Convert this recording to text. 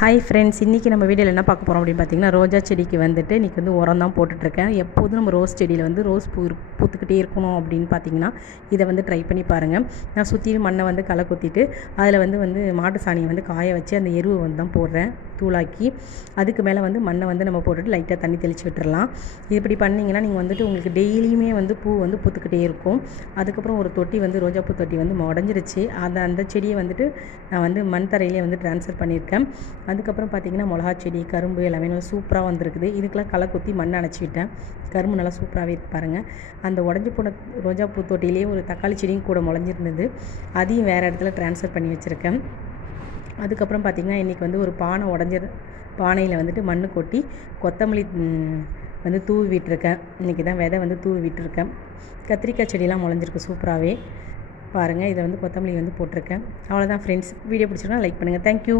Hi friends, இன்றைக்கி நம்ம வீடியோவில் என்ன பார்க்க போகிறோம் அப்படின்னு பார்த்தீங்கன்னா, ரோஜா செடிக்கு வந்துட்டு இன்றைக்கி வந்து உரம் தான் போட்டுட்ருக்கேன். எப்போதும் நம்ம ரோஸ் செடியில் வந்து ரோஸ் பூத்துக்கிட்டே இருக்கணும் அப்படின்னு பார்த்தீங்கன்னா, இதை வந்து ட்ரை பண்ணி பாருங்கள். நான் சுற்றிலும் மண்ணை வந்து களை கொத்திட்டு அதில் வந்து மாட்டு சாணியை வந்து காய வச்சு அந்த எருவை வந்து தான் போடுறேன் தூளாக்கி. அதுக்கு மேலே வந்து மண்ணை வந்து நம்ம போட்டுட்டு லைட்டாக தண்ணி தெளித்து விட்டுறலாம். இப்படி பண்ணிங்கன்னா நீங்கள் வந்துட்டு உங்களுக்கு டெய்லியுமே வந்து பூ வந்து பூத்துக்கிட்டே இருக்கும். அதுக்கப்புறம் ஒரு தொட்டி வந்து ரோஜா பூ தொட்டி வந்து உடஞ்சிருச்சு. அந்த செடியை வந்துட்டு நான் வந்து மண் தரையிலே வந்து ட்ரான்ஸ்ஃபர் பண்ணியிருக்கேன். அதுக்கப்புறம் பார்த்திங்கன்னா மிளகா செடி, கரும்பு எல்லாமே நல்லா சூப்பராக வந்திருக்குது. இதுக்கெல்லாம் களை கொத்தி மண் அணைச்சி விட்டேன். கரும்பு நல்லா சூப்பராகவே இருக்கு பாருங்கள். அந்த உடஞ்சி போன ரோஜா பூ தொட்டிலேயே ஒரு தக்காளி செடியும் கூட முளைஞ்சிருந்தது. அதையும் வேறு இடத்துல ட்ரான்ஸ்ஃபர் பண்ணி வச்சுருக்கேன். அதுக்கப்புறம் பார்த்திங்கன்னா இன்றைக்கி வந்து ஒரு பானையில் வந்துட்டு மண் கொட்டி கொத்தமல்லி வந்து தூவி விட்டுருக்கேன். இன்றைக்கி தான் விதை வந்து தூவி விட்டுருக்கேன். கத்திரிக்காய் செடியெலாம் முளைஞ்சிருக்கு சூப்பராகவே பாருங்கள். இதை வந்து கொத்தமல்லி வந்து போட்டிருக்கேன். அவ்வளோதான் ஃப்ரெண்ட்ஸ். வீடியோ பிடிச்சிருக்கா லைக் பண்ணுங்கள். தேங்க்யூ.